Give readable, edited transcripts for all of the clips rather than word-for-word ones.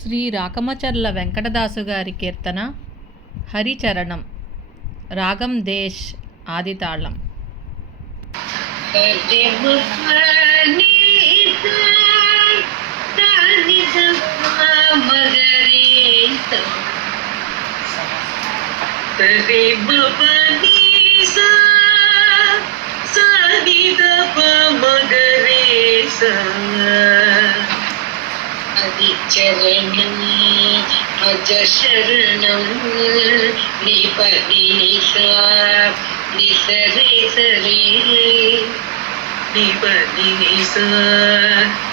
శ్రీ రాకమచర్ల వెంకటదాసు గారి కీర్తన హరిచరణం. రాగం దేశ్, ఆదితాళం. చరణం భజ శరణం నిపది నిసా నిసరి సరి నిపది నిసా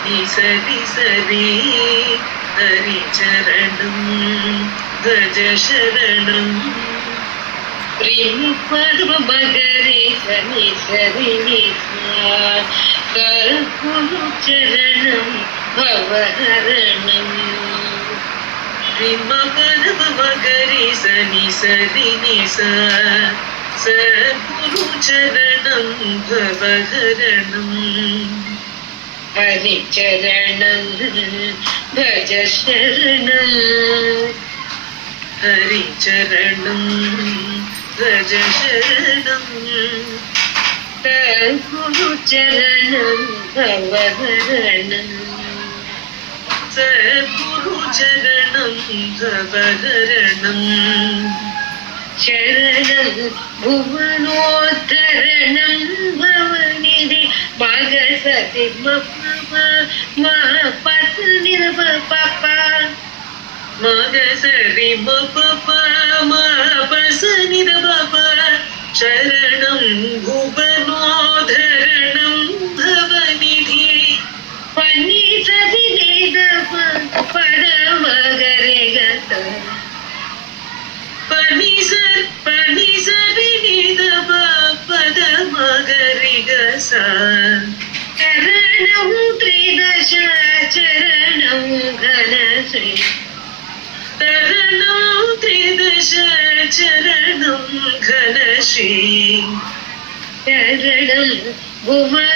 నిసరి సరి హరి చరణం భజ శరణం ప్రేమ మగరి సని సరి నిసా కల్పులు చరణం భవహరణం ప్రేమ మగరి సని సరి నిసా సద్గురు చరణం భవహరణం హరి చరణం భజ శరణం హరి చరణం భజ శరణం సద్గురు చరణం భవహరణం సద్గురు చరణం భవహరణం శరణం భువనోద్ధరణం భవనిధి మగసతి మా పత్ నిరప పప మగసరి పప మా పస నిరప శరణం భువనోద్ధరణం భవనిధి పని సది నిదప పరమగరే గత పని సరి నిదప పదమగరి గస చరణం త్రిదశ చరణం ఘనశ్రీ చరణం త్రిదశ చరణం ఘనశ్రీ చరణం భువనోద్ధరణం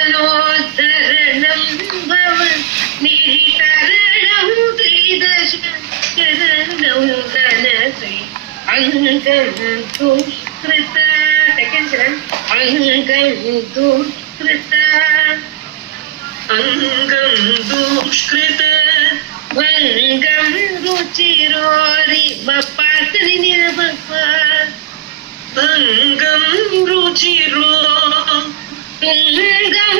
భవన్ నిరితరణం త్రిదశ చరణం ఘనశ్రీ అంగం దుష్కృత సెకండ్ చరణ్ అంగం దుష్కృత అంగం దుష్కృత భంగం రుచిరోరి బప్పాసని నిరబప్ప భంగం రుచిరో తుంగం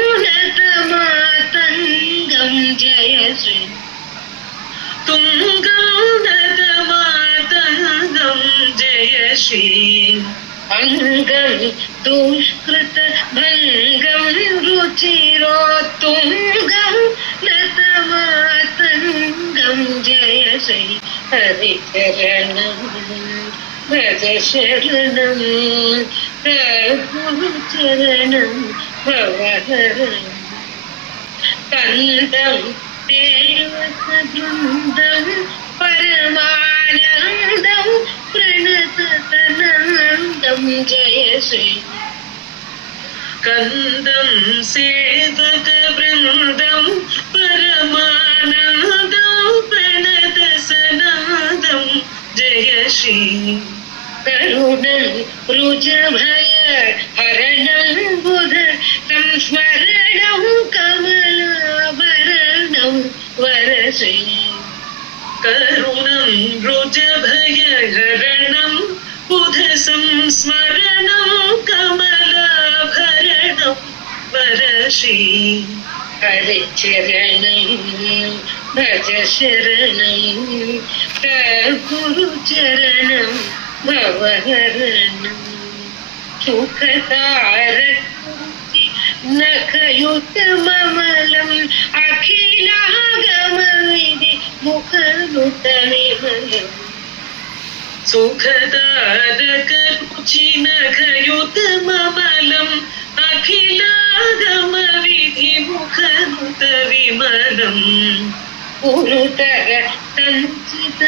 నతమాతంగం జయశ్రీ తుంగం నతమాతంగం జయశ్రీ అంగం దుష్కృత భంగం రుచిరో తుంగం నతమాతంగం జయశ్రీ హరి చరణం భజ శరణం సద్గురు చరణం భవహరణం కందం దేవత బృందం పరమానందం ప్రణతనందం జయశ్రీ కందం సేవక బృందం పరమానందం ప్రణతసనందం జయశ్రీ కరుణం రుజభయ హరణం బుధ సంస్మరణం కమలాభరణం వరశ్రీ కరుణం రుజభయ హరణం బుధ సంస్మరణం కమలాభరణం వరశ్రీ హరి చరణం భజ శరణం సద్గురు చరణం భవహరణం సుఖతారకుచి నఖయుత మమలం అఖిలాగమ విధి ముఖనుత విమలం సుఖతారకుచి నఖయుత మమలం అఖిలాగమ విధి ముఖనుత విమలం పురుతర సంచిత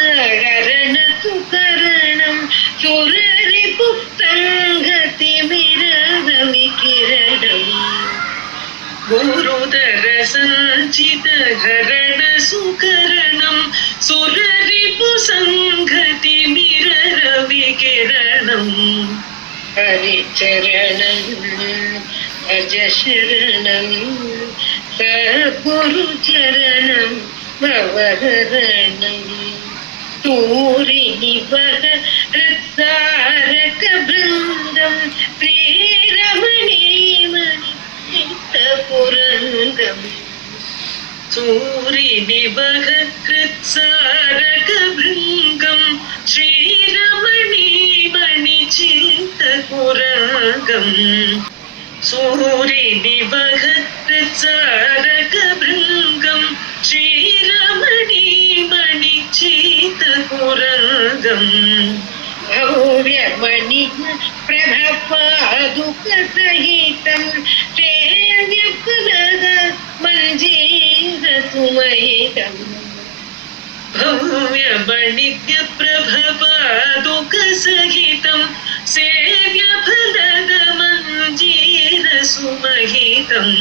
హరణ సుకరణం సురరిపు సంగతి మిరద వికిరణం గురుతర సంచిత హరణ సుకరణం సుర हरिचरणं भज शरणं सद्गुरुचरणं भवहरणं सूरिनिवह हृत्सारकबृन्दं श्रीरमणीमणिचित्तपुरङ्गम् सूरिनिवह हृत्सारकबृङ्गं श्रीरमणीमणिचित्तपुरङ्गम् सूरिनिवह हृत्सारकबृङ्गं श्रीरमणीमणिचित्तपुरङ्गम् भव्यमणिः प्रभपादुकसहितं सेव्यफलद मञ्जीरसुमहितम् भव्यमणिः प्रभपादुकसहितं सेव्यफलद मञ्जीरसुमहितम्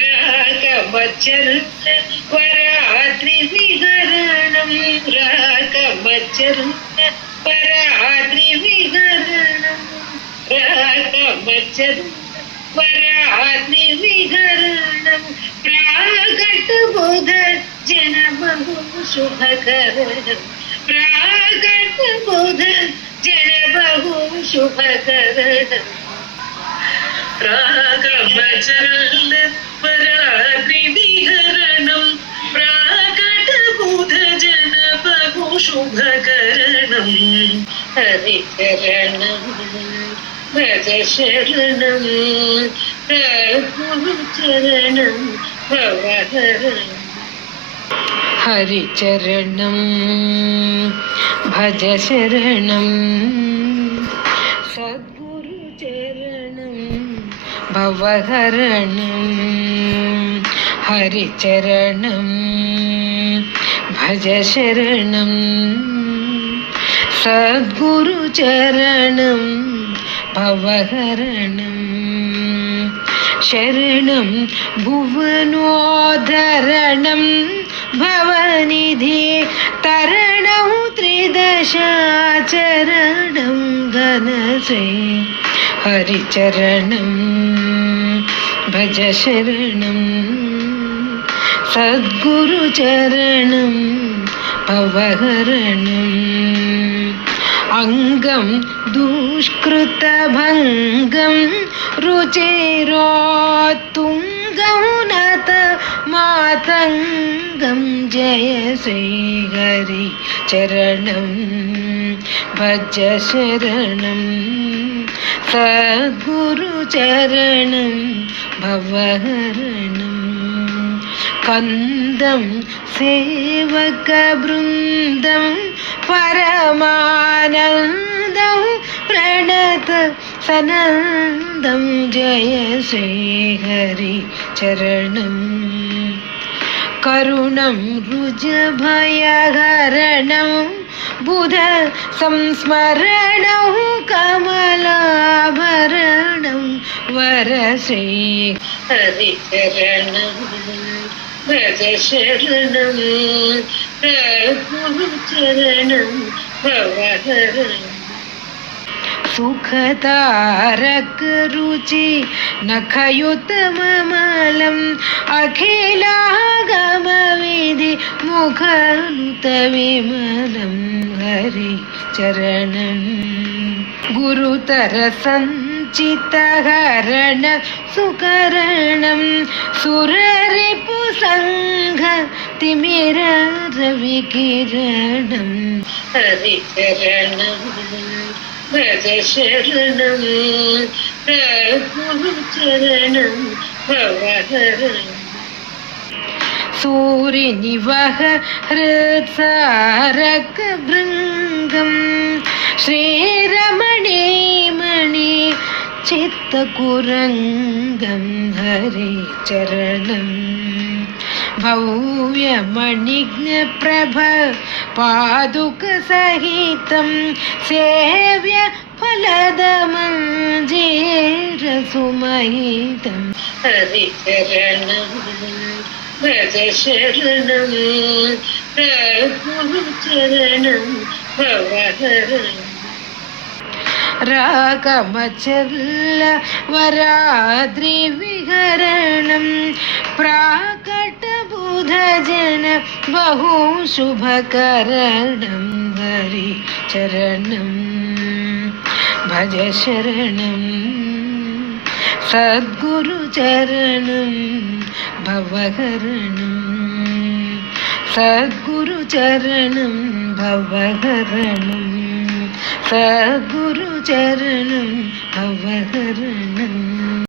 रागमचरित वरात्रिविहरणं रागमचरित वरात्रिविहरणं रागमचरित वरात्रिविहरणं प्रागटबोध जनबहु शुभकरणं प्रागटबोध जनबहु शुभकरणं रागमचरित वरात्रिविहरणं प्राकटबुधजनबहु शुभकरणं हरिचरणं भज शरणं सद्गुरुचरणं भवहरणं हरिचरणं भज शरणं सद्गुरुचरणं भवहरणं हरिचरणं भज शरणं सद्गुरुचरणं भवहरणं शरणं भुवनोद्धरणं भवनिधि तरणं त्रिदशाचरणं घनश्री हरिचरणं भज शरणं सद्गुरुचरणं भवहरणम् अङ्गं दुष्कृतभङ्गं रुचिरोत्तुङ्गं नत मातङ्गं जय श्रीहरिचरणं भज शरणं सद्गुरुचरणं भवहरणं कन्दं सेवकवृन्दं परमानन्दं प्रणत सनन्दं जय श्रीहरिचरणं करुणं रुजभयहरणं बुध संस्मरणं कमलाभरणं वरश्री हरिचरणं भज शरणं सद्गुरुचरणं भवहरणं सुखतारक रुचि नखयुतममलम् अखिलागमविधि मुखनुत विमलं हरिचरणं गुरुतर संचितहरण सुकरणं सुररिपुसङ्घ तिमिर रविकिरणं हरिचरणं भज शरणं सद्गुरुचरणं भवहरणं सूरिनिवह हृत्सारकभृङ्गं श्रीरमणीमणि चित्तकुरङ्गं हरिचरणं भव्यमणिज्ञप्रभ पादुकसहितं सेव्य फलदमञ्जीरसुमहितं हरिचरणं भज शरणं सद्गुरुचरणं भवहरणं राकमचल वराद्रिविहरणं प्राकटबुधजन बहु शुभकरणं हरिचरणं भज शरणं सद्गुरुचरणं भवहरणं सद्गुरुचरणं भवहरणं सद्गुरुचरणं भवहरणम्